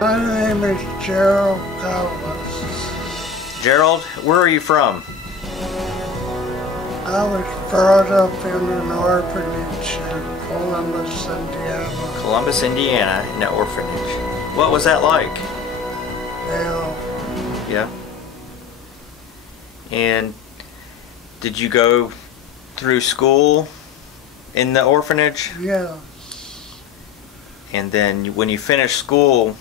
My name is Gerald Collis. Gerald, where are you from? I was brought up in an orphanage in Columbus, Indiana. Columbus, Indiana, in an orphanage. What was that like? Hell, Yeah. And did you go through school in the orphanage? yes. And then when you finished school,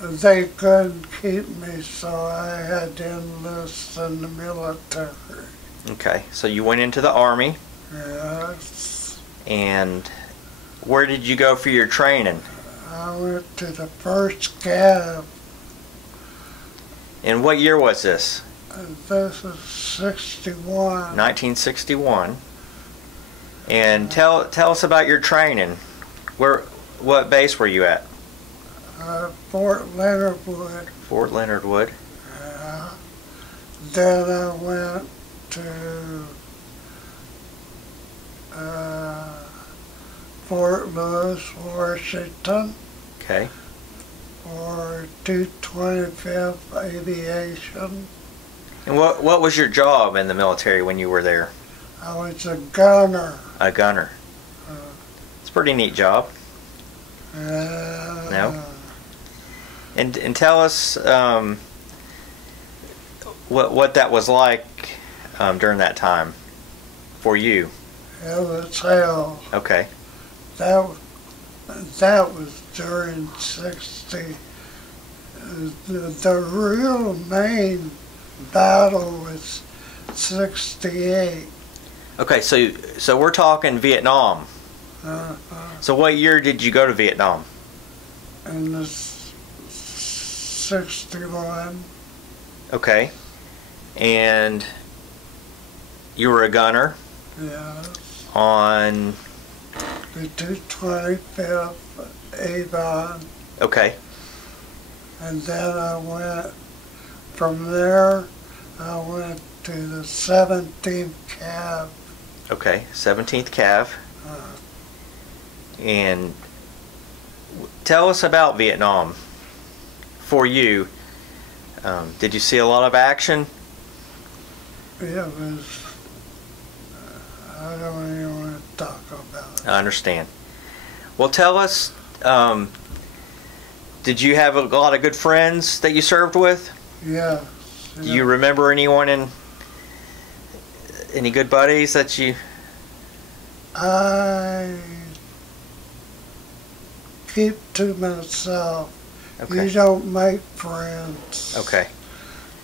They couldn't keep me, so I had to enlist in the military. okay, so you went into the Army, Yes. and where did you go for your training? I went to the first cab. And what year was this? This is 61. 1961. And tell us about your training. What base were you at? Fort Leonard Wood. Fort Leonard Wood. Then I went to Fort Lewis, Washington Okay. for 225th Aviation. And what was your job in the military when you were there? I was a gunner. A gunner. It's a pretty neat job. No? And tell us what that was like during that time for you. It was hell. Okay. That was during 60. The real main battle was 68. Okay, so we're talking Vietnam. So what year did you go to Vietnam? In the 61. Okay. And you were a gunner Yes. on... The 225th Avon. Okay. And then I went, from there, I went to the 17th Cav. Okay, 17th Cav. And tell us about Vietnam for you. Did you see a lot of action? It was, I don't even want to talk about it. I understand. Well, tell us, did you have a lot of good friends that you served with? Yes. Do you remember any good buddies that you... I keep to myself. Okay. You don't make friends. Okay.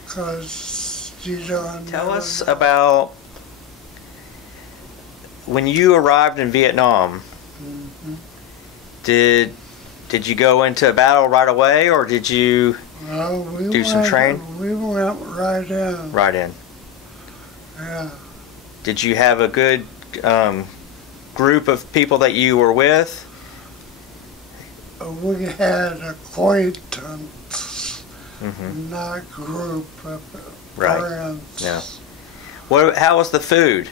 Because you don't Tell know us them. about when you arrived in Vietnam. Mhm. Did you go into battle right away, or did you No, we do some training? We went right in. Right in? Yeah. Did you have a good group of people that you were with? We had acquaintance, Mm-hmm. not group of Right. friends. Yeah. How was the food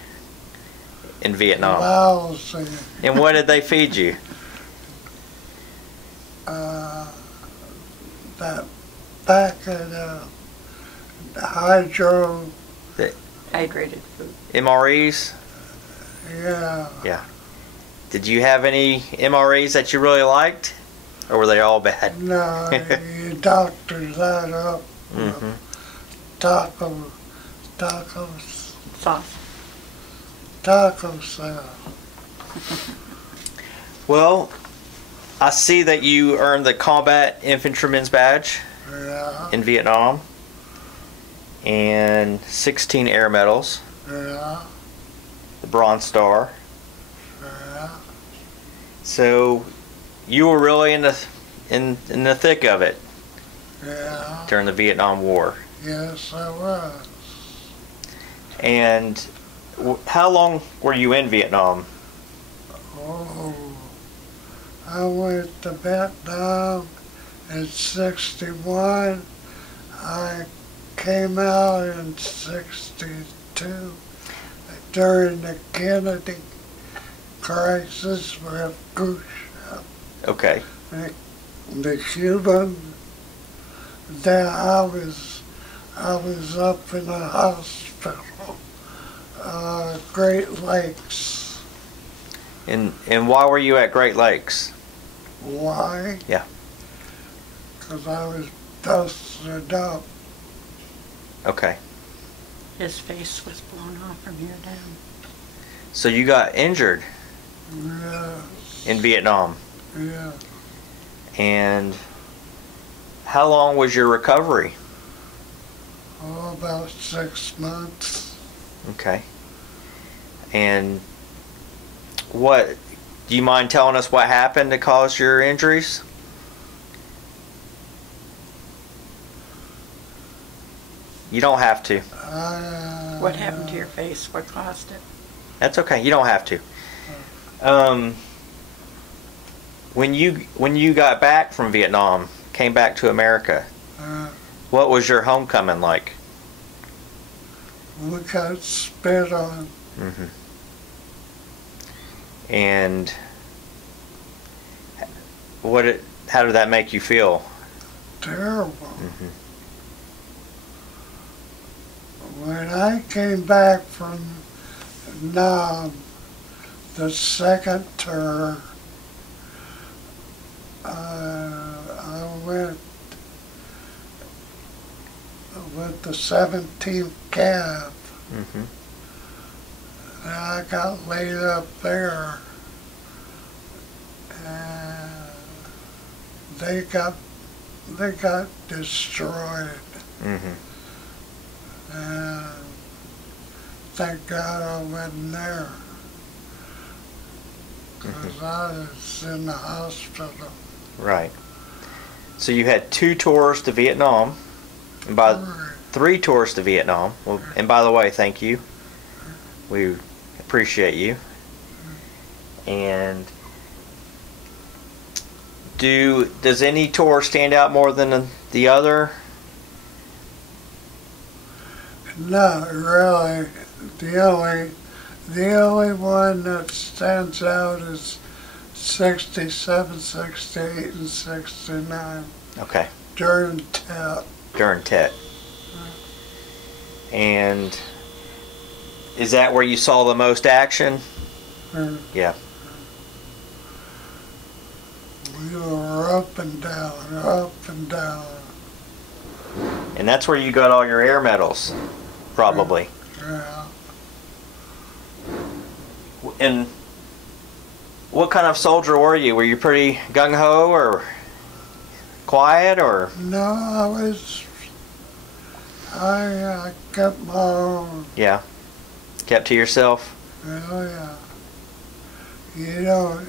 in Vietnam? Lousy. And what did they feed you? That packet of hydro, Hydrated food. MREs? yeah. Yeah. Did you have any MREs that you really liked? Or were they all bad? No, you doctored that up. Mm-hmm. Taco Sauce. salad. Well, I see that you earned the Combat Infantryman's Badge Yeah, in Vietnam and 16 Air Medals, yeah, the Bronze Star. yeah. So you were really in the thick of it Yeah, during the Vietnam War. yes, I was. And how long were you in Vietnam? Oh, I went to Vietnam in 61. I came out in 62 during the Kennedy crisis with Khrushchev. Okay. the Cuban, then I was up in the hospital, Great Lakes. And why were you at Great Lakes? Why? Yeah. Because I was busted up. Okay. His face was blown off from here down. So you got injured Yes. in Vietnam. Yeah. And how long was your recovery? Oh, about 6 months. Okay. And what, do you mind telling us what happened to cause your injuries? You don't have to. What happened to your face? What caused it? That's okay. You don't have to. When you got back from Vietnam, came back to America, what was your homecoming like? We got spit on. Mm-hmm. And how did that make you feel? Terrible. Mm-hmm. When I came back from Nam, the second tour, I went with the 17th Cav. Mm-hmm. And I got laid up there. And they got destroyed. Mm-hmm. And thank God I wasn't there. Because I was in the hospital. Right. So you had 2 tours to Vietnam, and by 3 tours to Vietnam. Well, and by the way, thank you. We appreciate you. And does any tour stand out more than the other? Not really. The only one that stands out is 67, 68, and 69. Okay. During TEP. During TET. And is that where you saw the most action? Yeah. We were up and down, up and down. And that's where you got all your air medals, probably. Yeah. And what kind of soldier were you? Were you pretty gung-ho or quiet or? No, I kept my own. Yeah. Kept to yourself? Oh, yeah. You don't,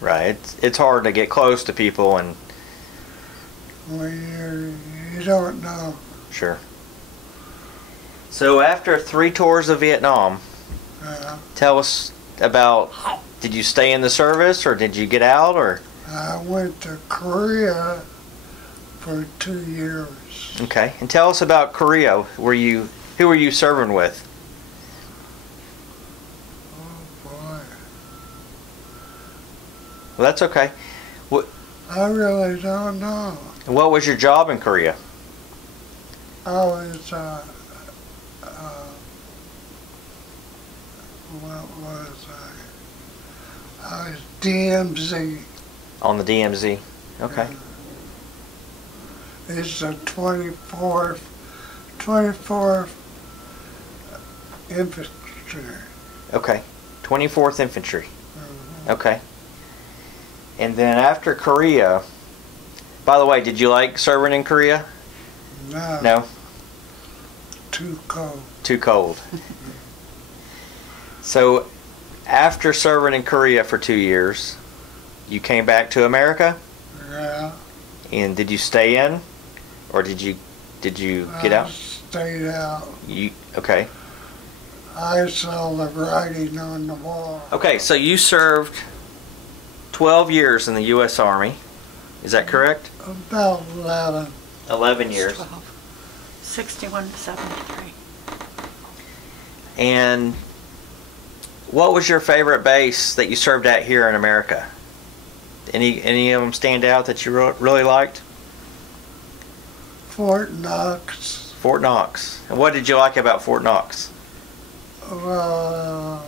Right. It's hard to get close to people and. when you don't know. Sure. So after 3 tours of Vietnam, tell us about, did you stay in the service or did you get out or? I went to Korea for 2 years. Okay. And tell us about Korea. Who were you serving with? Oh boy. Well, that's okay. I really don't know. What was your job in Korea? I was, what was I? I was DMZ. On the DMZ. Okay. It's the 24th Infantry. Okay. 24th Infantry. Mhm. Okay. And then after Korea, by the way, did you like serving in Korea? No. No? Too cold. Too cold. So after serving in Korea for 2 years, you came back to America? Yeah. And did you stay in? Or did you get I out? stayed out. Okay. I saw the writing on the wall. Okay, so you served 12 years in the U.S. Army. Is that correct? About 11. 11 years. 12. 61 to 73. And what was your favorite base that you served at here in America? Any of them stand out that you really liked? Fort Knox. Fort Knox. And what did you like about Fort Knox? Well,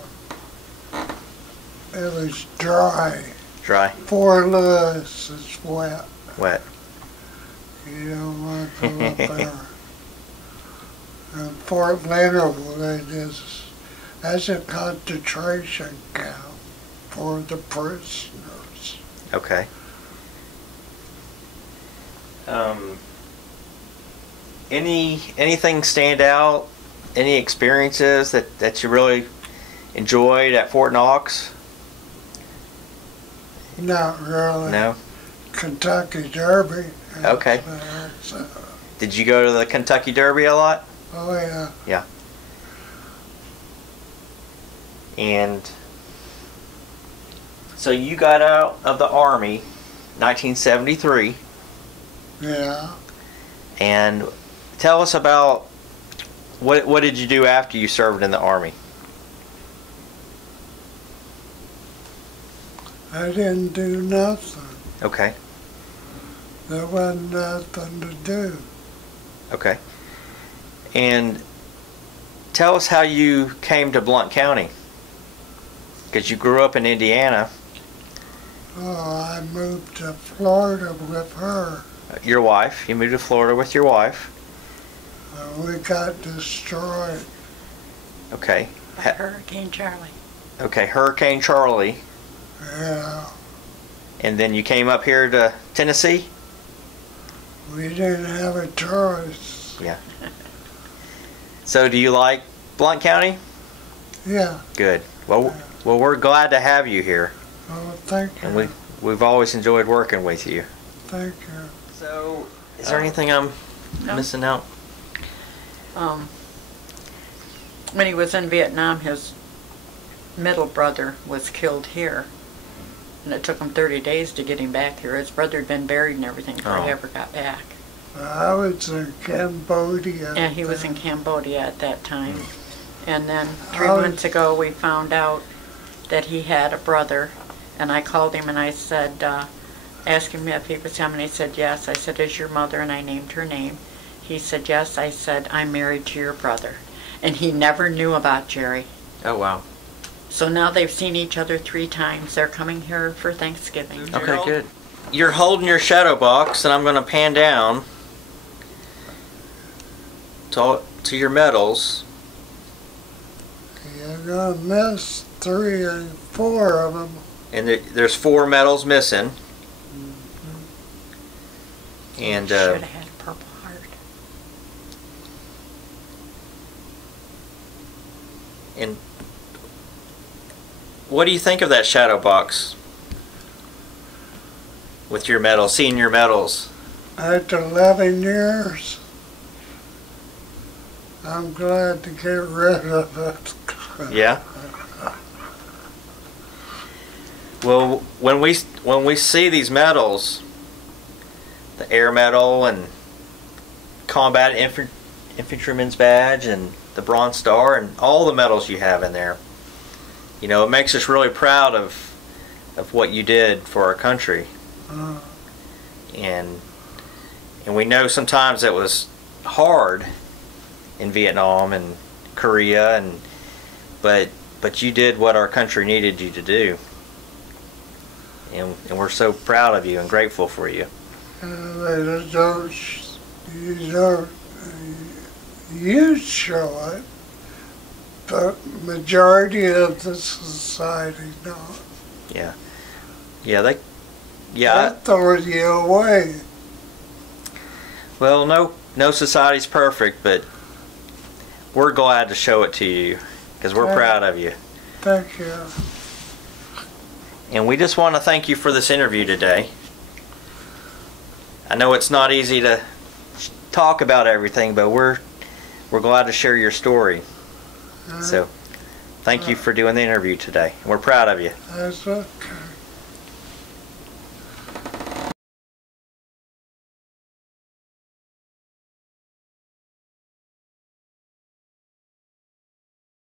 it was dry. Dry. Fort Lewis is wet. Wet. You don't want to go up there. And Fort Leonard, that's a concentration camp for the prisoners. Okay. Anything stand out? Any experiences that you really enjoyed at Fort Knox? Not really. No. Kentucky Derby. Okay. Did you go to the Kentucky Derby a lot? Oh yeah. Yeah. And so you got out of the Army 1973. Yeah. And tell us about what did you do after you served in the Army? I didn't do nothing. Okay. There wasn't nothing to do. Okay. And tell us how you came to Blount County. Because you grew up in Indiana. Oh, I moved to Florida with her. Your wife. You moved to Florida with your wife. We got destroyed. Okay. By Hurricane Charlie. Okay, Hurricane Charlie. Yeah. And then you came up here to Tennessee? We didn't have a choice. Yeah. So do you like Blount County? Yeah. Good. Well, we're glad to have you here. Oh, thank you. And we've always enjoyed working with you. Thank you. So, is there anything I'm missing out? When he was in Vietnam, his middle brother was killed here. And it took him 30 days to get him back here. His brother had been buried and everything before he ever got back. I was in Cambodia. And he was in Cambodia at that time. And then 3 months ago, we found out that he had a brother. And I called him and I said, asked him if he was him, and he said yes. I said, is your mother? And I named her name. He said yes. I said, I'm married to your brother. And he never knew about Jerry. Oh, wow. So now they've seen each other 3 times. They're coming here for Thanksgiving. Okay, good. You're holding your shadow box, and I'm going to pan down to your medals. You're going to miss 3 or 4 of them. And there's 4 medals missing. And should have had a Purple Heart. And what do you think of that shadow box with your medals, seeing your medals? After 11 years, I'm glad to get rid of it. Yeah. Well, when we see these medals, the Air Medal and Combat Infantryman's Badge and the Bronze Star and all the medals you have in there, you know, it makes us really proud of what you did for our country. And we know sometimes it was hard in Vietnam and Korea, but you did what our country needed you to do. And we're so proud of you and grateful for you. You show it, but majority of the society don't. Yeah. Yeah, They throw you away. Well, no society's perfect, but we're glad to show it to you because we're proud of you. Thank you. And we just want to thank you for this interview today. I know it's not easy to talk about everything, but we're glad to share your story. So, thank you for doing the interview today. We're proud of you. That's okay.